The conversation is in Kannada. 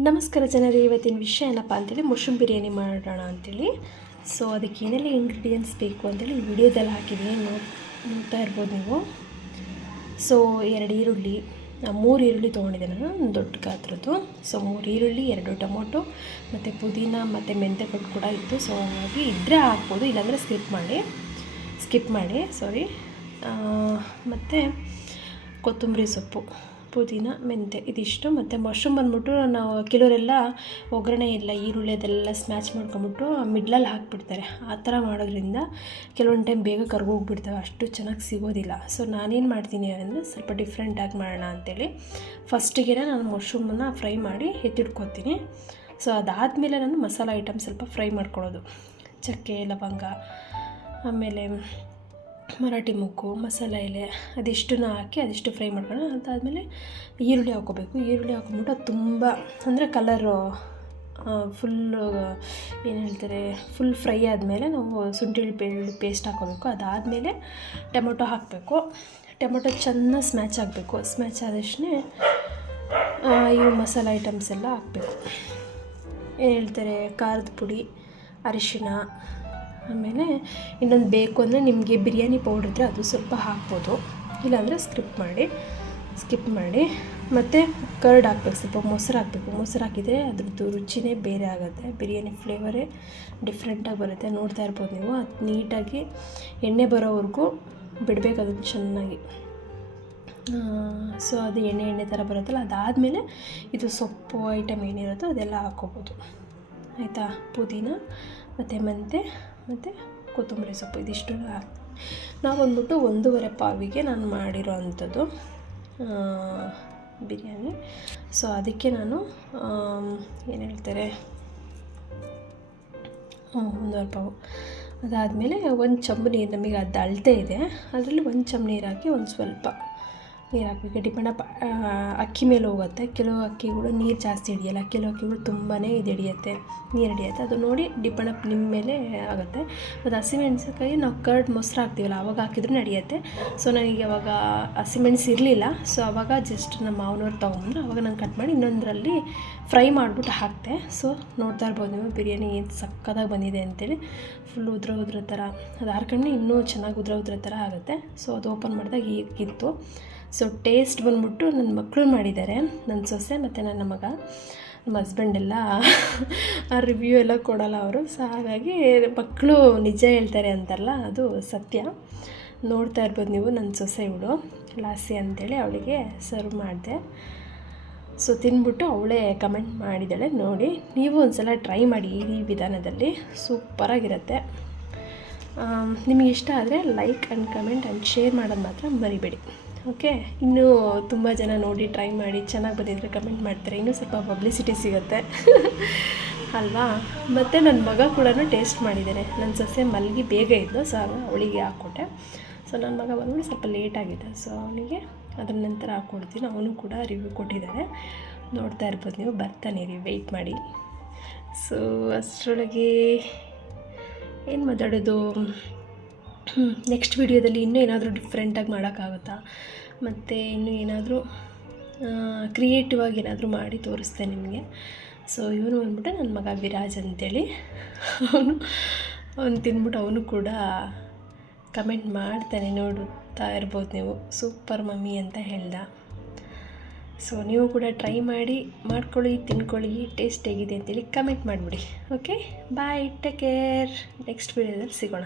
ನಮಸ್ಕಾರ ಜನರೇ, ಇವತ್ತಿನ ವಿಷಯ ಏನಪ್ಪ ಅಂತೇಳಿ ಮಶ್ರೂಮ್ ಬಿರಿಯಾನಿ ಮಾಡೋಣ ಅಂತೇಳಿ. ಸೊ ಅದಕ್ಕೆ ಏನೆಲ್ಲ ಇಂಗ್ರೀಡಿಯೆಂಟ್ಸ್ ಬೇಕು ಅಂತೇಳಿ ವಿಡಿಯೋದಲ್ಲಿ ಹಾಕಿದ್ದೀನಿ. ನೋ ನೋಡ್ತಾ ಇರ್ಬೋದು ನೀವು. ಸೊ ಎರಡು ಈರುಳ್ಳಿ ಮೂರು ಈರುಳ್ಳಿ ತೊಗೊಂಡಿದ್ದೆ ನಾನು ದೊಡ್ಡ ಗಾತ್ರದ್ದು. ಸೊ ಮೂರು ಈರುಳ್ಳಿ, ಎರಡು ಟೊಮೊಟೊ, ಮತ್ತು ಪುದೀನ, ಮತ್ತು ಮೆಂತ್ಯ ಕೊಟ್ಟು ಕೂಡ ಇತ್ತು. ಸೊ ಹಾಗಾಗಿ ಇದ್ದರೆ ಹಾಕ್ಬೋದು, ಇಲ್ಲಾಂದರೆ ಸ್ಕಿಪ್ ಮಾಡಿ ಸ್ಕಿಪ್ ಮಾಡಿ ಸಾರಿ ಮತ್ತು ಕೊತ್ತಂಬರಿ ಸೊಪ್ಪು. ಪುದೀನ ಮೆಂತೆ. ಇದಿಷ್ಟು. ಮತ್ತು ಮಶ್ರೂಮ್ ಬಂದ್ಬಿಟ್ಟು ನಾವು ಕೆಲವರೆಲ್ಲ ಒಗ್ಗರಣೆ ಇಲ್ಲ, ಈರುಳ್ಳಿ ಅದೆಲ್ಲ ಸ್ಮ್ಯಾಚ್ ಮಾಡ್ಕೊಂಬಿಟ್ಟು ಮಿಡ್ಲಲ್ಲಿ ಹಾಕ್ಬಿಡ್ತಾರೆ. ಆ ಥರ ಮಾಡೋದ್ರಿಂದ ಕೆಲವೊಂದು ಟೈಮ್ ಬೇಗ ಕರ್ಗೋಗ್ಬಿಡ್ತವೆ. ಅಷ್ಟು ಚೆನ್ನಾಗಿ ಸಿಗೋದಿಲ್ಲ. ಸೊ ನಾನೇನು ಮಾಡ್ತೀನಿ ಅಂದರೆ ಸ್ವಲ್ಪ ಡಿಫ್ರೆಂಟಾಗಿ ಮಾಡೋಣ ಅಂತೇಳಿ ಫಸ್ಟಿಗೆ ನಾನು ಮಶ್ರೂಮನ್ನು ಫ್ರೈ ಮಾಡಿ ಎತ್ತಿಡ್ಕೊತೀನಿ ಸೊ ಅದಾದಮೇಲೆ ನಾನು ಮಸಾಲ ಐಟಮ್ ಸ್ವಲ್ಪ ಫ್ರೈ ಮಾಡ್ಕೊಳ್ಳೋದು. ಚಕ್ಕೆ, ಲವಂಗ, ಆಮೇಲೆ ಮರಾಠಿ ಮೊಗ್ಗು ಮಸಾಲ ಎಲೆ, ಅದಿಷ್ಟನ್ನ ಹಾಕಿ ಅದಿಷ್ಟು ಫ್ರೈ ಮಾಡ್ಕೊಂಡು ಅದಾದಮೇಲೆ ಈರುಳ್ಳಿ ಹಾಕೋಬೇಕು ಈರುಳ್ಳಿ ಹಾಕೊಂಬಿಟ್ಟು ಅದು ತುಂಬ ಅಂದರೆ ಕಲರು ಫುಲ್ಲು ಏನು ಹೇಳ್ತಾರೆ, ಫುಲ್ ಫ್ರೈ ಆದಮೇಲೆ ನಾವು ಶುಂಠಿ ಬೆಳ್ಳುಳ್ಳಿ ಪೇಸ್ಟ್ ಹಾಕೋಬೇಕು ಅದಾದಮೇಲೆ ಟೊಮೊಟೊ ಹಾಕಬೇಕು. ಟೊಮೊಟೊ ಚೆನ್ನಾಗಿ ಸ್ಮ್ಯಾಚ್ ಆಗಬೇಕು. ಸ್ಮ್ಯಾಚ್ ಆದಷ್ಟೇ ಇವು ಮಸಾಲೆ ಐಟಮ್ಸ್ ಎಲ್ಲ ಹಾಕಬೇಕು. ಏನು ಹೇಳ್ತಾರೆ, ಖಾರದ ಪುಡಿ, ಅರಿಶಿಣ ಆಮೇಲೆ ಇನ್ನೊಂದು ಬೇಕು ಅಂದರೆ ನಿಮಗೆ ಬಿರಿಯಾನಿ ಪೌಡ್ರ್ ಇದ್ದರೆ ಅದು ಸ್ವಲ್ಪ ಹಾಕ್ಬೋದು. ಇಲ್ಲಾಂದರೆ ಸ್ಕಿಪ್ ಮಾಡಿ ಸ್ಕಿಪ್ ಮಾಡಿ. ಮತ್ತು ಕರ್ಡ್ ಹಾಕ್ಬೇಕು, ಸ್ವಲ್ಪ ಮೊಸರು ಹಾಕ್ಬೇಕು. ಮೊಸರು ಹಾಕಿದರೆ ಅದ್ರದ್ದು ರುಚಿನೇ ಬೇರೆ ಆಗುತ್ತೆ. ಬಿರಿಯಾನಿ ಫ್ಲೇವರೇ ಡಿಫ್ರೆಂಟಾಗಿ ಬರುತ್ತೆ. ನೋಡ್ತಾ ಇರ್ಬೋದು ನೀವು. ಅದು ನೀಟಾಗಿ ಎಣ್ಣೆ ಬರೋವರೆಗೂ ಬಿಡಬೇಕು ಅದನ್ನು ಚೆನ್ನಾಗಿ. ಸೊ ಅದು ಎಣ್ಣೆ ಎಣ್ಣೆ ಥರ ಬರುತ್ತಲ್ಲ, ಅದಾದಮೇಲೆ ಇದು ಸೊಪ್ಪು ಐಟಮ್ ಏನಿರುತ್ತೋ ಅದೆಲ್ಲ ಹಾಕ್ಕೋಬೋದು. ಆಯಿತಾ? ಪುದೀನ ಮತ್ತು ಮೆಂತೆ ಮತ್ತು ಕೊತ್ತಂಬರಿ ಸೊಪ್ಪು ಇದಿಷ್ಟು ಹಾಕಿ ನಾವು ಬಂದ್ಬಿಟ್ಟು ಒಂದೂವರೆ ಪಾವಿಗೆ ನಾನು ಮಾಡಿರೋ ಅಂಥದ್ದು ಬಿರಿಯಾನಿ. ಸೊ ಅದಕ್ಕೆ ನಾನು ಏನು ಹೇಳ್ತಾರೆ ಒಂದೂವರೆ ಪಾವು ಅದಾದಮೇಲೆ ಒಂದು ಚಂಬು ನೀರು ನಮಗೆ ಅದು ಅಳತೆ ಇದೆ. ಅದರಲ್ಲಿ ಒಂದು ಚಮ್ ನೀರು ಹಾಕಿ ಒಂದು ಸ್ವಲ್ಪ ನೀರು ಹಾಕಬೇಕು ಡಿಪೆಂಡ್ ಅಪ್ ಅಕ್ಕಿ ಮೇಲೆ ಹೋಗುತ್ತೆ. ಕೆಲವು ಅಕ್ಕಿಗಳು ನೀರು ಜಾಸ್ತಿ ಹಿಡಿಯಲ್ಲ, ಕೆಲವು ಅಕ್ಕಿಗಳು ತುಂಬಾ ಇದು ಹಿಡಿಯುತ್ತೆ, ನೀರು ಹಿಡಿಯುತ್ತೆ. ಅದು ನೋಡಿ ಡಿಪೆಂಡ್ ಅಪ್ ನಿಮ್ಮ ಮೇಲೆ ಆಗುತ್ತೆ. ಮತ್ತು ಹಸಿಮೆಣ್ಸಿನ್ಕಾಯಿ ನಾವು ಕರ್ಡ್ ಮೊಸರು ಹಾಕ್ತೀವಲ್ಲ ಆವಾಗ ಹಾಕಿದ್ರೂ ನಡೆಯುತ್ತೆ. ಸೊ ನನಗೆ ಅವಾಗ ಹಸಿಮೆಣಸು ಇರಲಿಲ್ಲ. ಸೊ ಆವಾಗ ಜಸ್ಟ್ ನಮ್ಮ ಮಾವನವ್ರು ತೊಗೊಂಡ್ರು ಆವಾಗ ನಾನು ಕಟ್ ಮಾಡಿ ಇನ್ನೊಂದರಲ್ಲಿ ಫ್ರೈ ಮಾಡಿಬಿಟ್ಟು ಹಾಕಿದೆ ಸೊ ನೋಡ್ತಾ ಇರ್ಬೋದು ನೀವು, ಬಿರಿಯಾನಿ ಏನು ಸಕ್ಕತ್ತಾಗಿ ಬಂದಿದೆ ಅಂತೇಳಿ. ಫುಲ್ ಉದ್ರ ಉದ್ರ ಥರ. ಅದು ಹಾರ್ಕೊಂಡ್ರೆ ಇನ್ನೂ ಚೆನ್ನಾಗಿ ಉದ್ರ ಉದ್ರ ಥರ ಆಗುತ್ತೆ. ಸೊ ಅದು ಓಪನ್ ಮಾಡಿದಾಗ ಹೀಗಿತ್ತು. ಸೊ ಟೇಸ್ಟ್ ಬಂದ್ಬಿಟ್ಟು ನನ್ನ ಮಕ್ಕಳು ಮಾಡಿದ್ದಾರೆ, ನನ್ನ ಸೊಸೆ ಮತ್ತು ನನ್ನ ಮಗ. ನಮ್ಮ ಹಸ್ಬೆಂಡ್ ಎಲ್ಲ ಆ ರಿವ್ಯೂ ಎಲ್ಲ ಕೊಡಲ್ಲ ಅವರು. ಸೊ ಹಾಗಾಗಿ ಮಕ್ಕಳು ನಿಜ ಹೇಳ್ತಾರೆ ಅಂತಾರಲ್ಲ ಅದು ಸತ್ಯ. ನೋಡ್ತಾ ಇರ್ಬೋದು ನೀವು ನನ್ನ ಸೊಸೆ ಇವಳು, ಲಾಸಿ ಅಂತೇಳಿ ಅವಳಿಗೆ ಸರ್ವ್ ಮಾಡಿದೆ. ಸೊ ತಿಂದ್ಬಿಟ್ಟು ಅವಳೇ ಕಮೆಂಟ್ ಮಾಡಿದ್ದಾಳೆ, ನೋಡಿ. ನೀವು ಒಂದು ಸಲ ಟ್ರೈ ಮಾಡಿ ಈ ವಿಧಾನದಲ್ಲಿ. ಸೂಪರಾಗಿರುತ್ತೆ ನಿಮಗೆ ಇಷ್ಟ ಆದರೆ like and comment and share ಮಾಡೋದು ಮಾತ್ರ ಮರಿಬೇಡಿ. ಓಕೆ, ಇನ್ನೂ ತುಂಬ ಜನ ನೋಡಿ ಟ್ರೈ ಮಾಡಿ, ಚೆನ್ನಾಗಿ ಬಂದಿದ್ರೆ ಕಮೆಂಟ್ ಮಾಡ್ತಾರೆ. ಇನ್ನೂ ಸ್ವಲ್ಪ ಪಬ್ಲಿಸಿಟಿ ಸಿಗುತ್ತೆ. ಅಲ್ವಾ? ಮತ್ತು ನನ್ನ ಮಗ ಕೂಡ ಟೇಸ್ಟ್ ಮಾಡಿದ್ದಾನೆ. ನನ್ನ ಸೊಸೆ ಮಲಗಿ ಬೇಗ ಇದ್ದು ಸೊ ಅವಳಿಗೆ ಹಾಕ್ಕೊಟ್ಟೆ. ಸೊ ನನ್ನ ಮಗ ಬಂದ್ಬಿಟ್ಟು ಸ್ವಲ್ಪ ಲೇಟಾಗಿದೆ ಸೊ ಅವನಿಗೆ ಅದ್ರ ನಂತರ ಹಾಕ್ಕೊಡ್ತೀನಿ ಅವನು ಕೂಡ ರಿವ್ಯೂ ಕೊಟ್ಟಿದ್ದಾರೆ ನೋಡ್ತಾ ಇರ್ಬೋದು ನೀವು. ಬರ್ತಾನೆ ರೀ ವೆಯ್ಟ್ ಮಾಡಿ. ಸೊ ಅಷ್ಟರೊಳಗೆ ಏನು ಮಾತಾಡೋದು? ನೆಕ್ಸ್ಟ್ ವೀಡಿಯೋದಲ್ಲಿ ಇನ್ನೂ ಏನಾದರೂ ಡಿಫ್ರೆಂಟಾಗಿ ಮಾಡೋಕ್ಕಾಗುತ್ತಾ? ಮತ್ತು ಇನ್ನೂ ಏನಾದರೂ ಕ್ರಿಯೇಟಿವ್ ಆಗಿ ಏನಾದರೂ ಮಾಡಿ ತೋರಿಸ್ತೆ ನಿಮಗೆ. ಸೊ ಇವನು ಬಂದ್ಬಿಟ್ಟು ನನ್ನ ಮಗ ವಿರಾಜ್ ಅಂತೇಳಿ. ಅವನು ಅವನು ತಿಂದ್ಬಿಟ್ಟು ಅವನು ಕೂಡ ಕಮೆಂಟ್ ಮಾಡ್ತಾನೆ, ನೋಡುತ್ತಾ ಇರ್ಬೋದು ನೀವು. ಸೂಪರ್ ಮಮ್ಮಿ ಅಂತ ಹೇಳ್ದ. ಸೊ ನೀವು ಕೂಡ ಟ್ರೈ ಮಾಡಿ, ಮಾಡ್ಕೊಳ್ಳಿ, ತಿನ್ಕೊಳ್ಳಿ ಟೇಸ್ಟ್ ಹೇಗಿದೆ ಅಂತೇಳಿ ಕಮೆಂಟ್ ಮಾಡಿಬಿಡಿ. Okay bye take care next ವೀಡಿಯೋದಲ್ಲಿ ಸಿಗೋಣ.